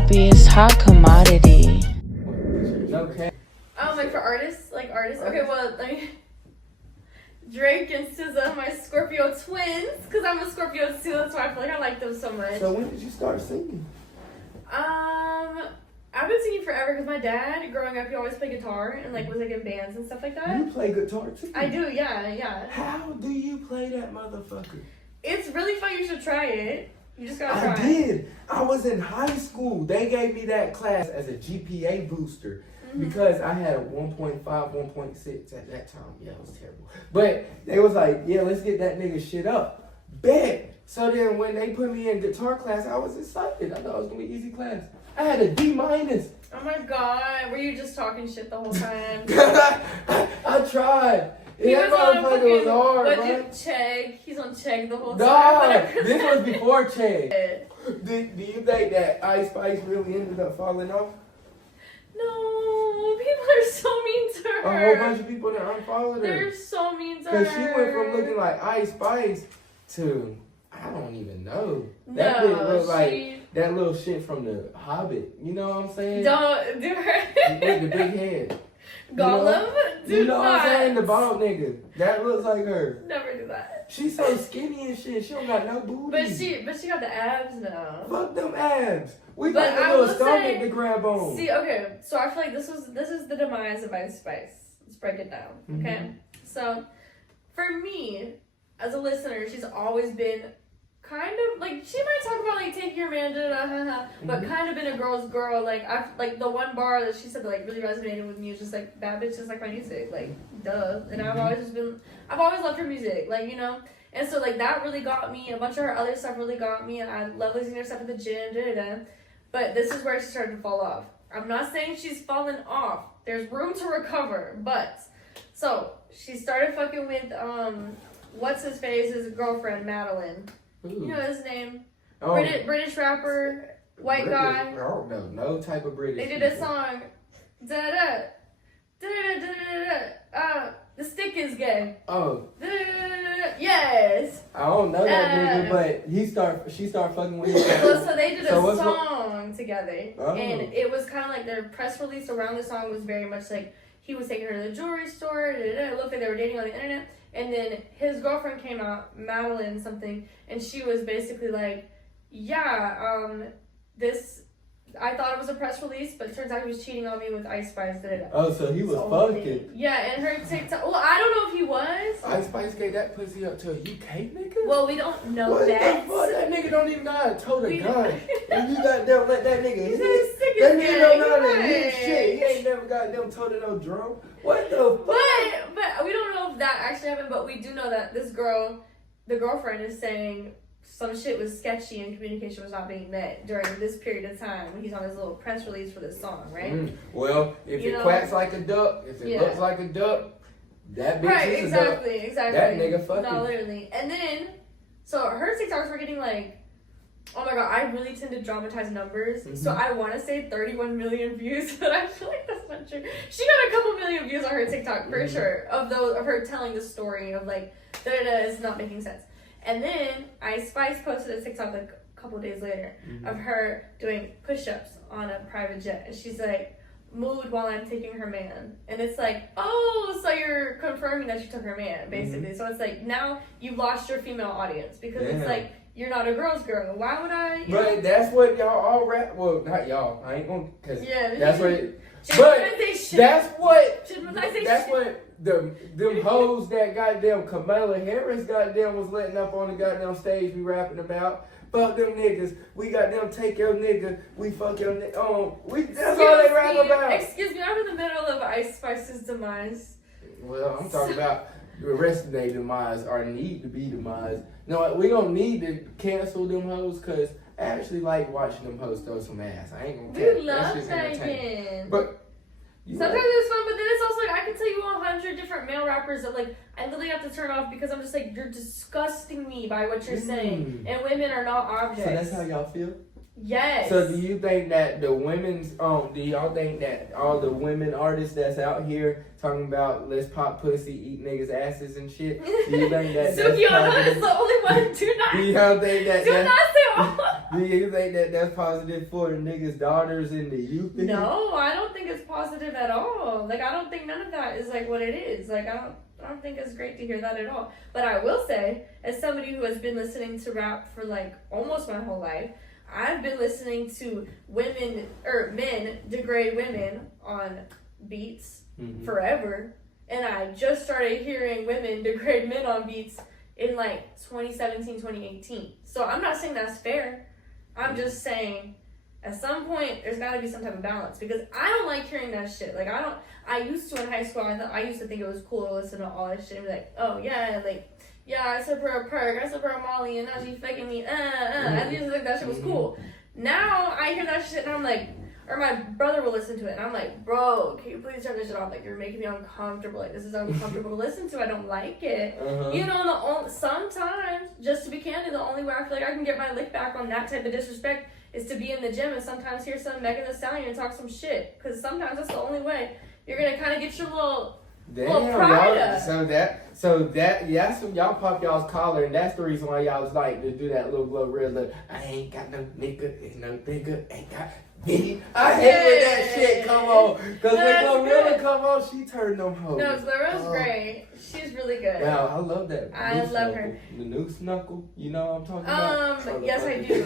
sloppy, it's hot commodity. Okay. Like for artists? Okay, well, Drake and SZA, my Scorpio twins, because I'm a Scorpio too, that's why I feel like I like them so much. So when did you start singing? I've been singing forever because my dad, growing up, he always played guitar and was in bands and stuff like that. You play guitar too? I do, yeah. How do you play that motherfucker? It's really fun. You should try it. You just gotta try. I did. I was in high school. They gave me that class as a GPA booster because I had a 1.5, 1.6 at that time. Yeah, it was terrible. But they was like, yeah, let's get that nigga shit up. Bet. So then when they put me in guitar class, I was excited. I thought it was going to be easy class. I had a D-. Oh my god. Were you just talking shit the whole time? I tried. He That was on a motherfucker was hard, what, bro. Chegg. He's on Chegg the whole No, time. this was before Chegg. Do you think that Ice Spice really ended up falling off? No, people are so mean to her. A whole bunch of people that unfollowed her. They're so mean to her. Because she went from looking like Ice Spice to, I don't even know. That bitch looked like that little shit from the Hobbit. You know what I'm saying? Don't do her. With the big head. Gollum? You know what I'm saying? The bald nigga. That looks like her. Never do that. She's so skinny and shit. She don't got no booty. But she got the abs now. Fuck them abs. We But got a I little will stomach say- to grab on. See, okay, so I feel like this is the demise of Ice Spice. Let's break it down, okay? So, for me, as a listener, she's always been kind of she might talk about take your man, but kind of been a girl's girl. The one bar that she said that really resonated with me was just bad bitches like my music, duh. And I've always loved her music, And so that really got me. A bunch of her other stuff really got me. I love listening to her stuff at the gym, But this is where she started to fall off. I'm not saying she's fallen off. There's room to recover, but so she started fucking with what's his face's girlfriend, Madeline. Ooh. You know his name? Oh, British rapper, white guy. I don't know. No type of British. They did a song. Da-da, da-da-da-da-da-da. The stick is gay. Oh. Da-da-da-da-da. Yes. I don't know that nigga, but she started fucking with him. Well, so they did a So song together. Oh. And it was kind of their press release around the song was very much he was taking her to the jewelry store. It looked like they were dating on the internet. And then his girlfriend came out, Madeline something, and she was basically I thought it was a press release, but it turns out he was cheating on me with Ice Spice. Oh, so he was fucking. Yeah, and her TikTok. Well, I don't know if he was. Ice Spice gave that pussy up to a UK nigga? Well, we don't know what that. The fuck? That nigga don't even know how to tote a gun. And you goddamn let that nigga hit. That That nigga don't know how to right. hit shit. He ain't never goddamn toted no drum. What the fuck? But we don't know if that actually happened, but we do know that this girl, the girlfriend, is saying some shit was sketchy and communication was not being met during this period of time when he's on his little press release for this song, right? Well, if it quacks like a duck, if it looks like a duck, that bitch is a duck. Exactly. That nigga fucking. No, literally. And then, so her TikToks were getting oh my god, I really tend to dramatize numbers. So I want to say 31 million views, but I feel like that's not true. She got a couple million views on her TikTok for sure of her telling the story of it's not making sense. And then Ice Spice posted a TikTok a couple days later of her doing push-ups on a private jet, and she's mood while I'm taking her man. And it's oh, so you're confirming that you took her man, basically. So it's now you've lost your female audience because it's you're not a girl's girl. Why would I? But that's what y'all all rap. Well, not y'all. I ain't gonna. Cause that's what. That's what them hoes that goddamn Kamala Harris goddamn was letting up on the goddamn stage be rapping about. Fuck them niggas. We goddamn take your nigga. We fuck your nigga. That's all they rap about. Excuse me, I'm in the middle of Ice Spice's demise. Well, I'm talking about the rest of their demise or need to be demise. No, we don't need to cancel them hoes because I actually like watching them hoes throw some ass. I ain't gonna care. We love Megan. But sometimes it's fun, but then it's also I can tell you 100 different male rappers that I literally have to turn off because I'm just you're disgusting me by what you're saying, and women are not objects. So that's how y'all feel? Yes. So do you think that the women's do y'all think that all the women artists that's out here talking about let's pop pussy, eat niggas asses and shit? Do you think that Sukiana is the only one. Do y'all think that not say all. Do you think that that's positive for the niggas' daughters and the youth? No, I don't think it's positive at all. Like, I don't think none of that is like what it is. Like, I don't think it's great to hear that at all. But I will say, as somebody who has been listening to rap for like almost my whole life, I've been listening to men degrade women on beats forever. And I just started hearing women degrade men on beats in like 2017, 2018. So I'm not saying that's fair. I'm just saying at some point there's got to be some type of balance, because I don't like hearing that shit. Like, I used to in high school, I used to think it was cool to listen to all that shit and be like, oh yeah, like, yeah, I took her a perk, I took her a Molly, and now she's faking me, I used to think that shit was cool. Now I hear that shit and I'm like, or my brother will listen to it and I'm like, bro, can you please turn this shit off? Like, you're making me uncomfortable. Like, this is uncomfortable to listen to. I don't like it. You know, sometimes, just to be candid, the only way I feel like I can get my lick back on that type of disrespect is to be in the gym and sometimes hear some Megan Thee Stallion and talk some shit. Because sometimes that's the only way you're going to kind of get your little pride up. So y'all pop y'all's collar, and that's the reason why y'all was like to do that little real look. I ain't got no nigga, ain't no nigga, ain't got me. I hate when that shit come on, cause when Glorilla come on, she turned them hoes. No, Glorilla's great. She's really good. Yeah, I love that. I love her. The new Snuckle, you know what I'm talking about? Yes, I do.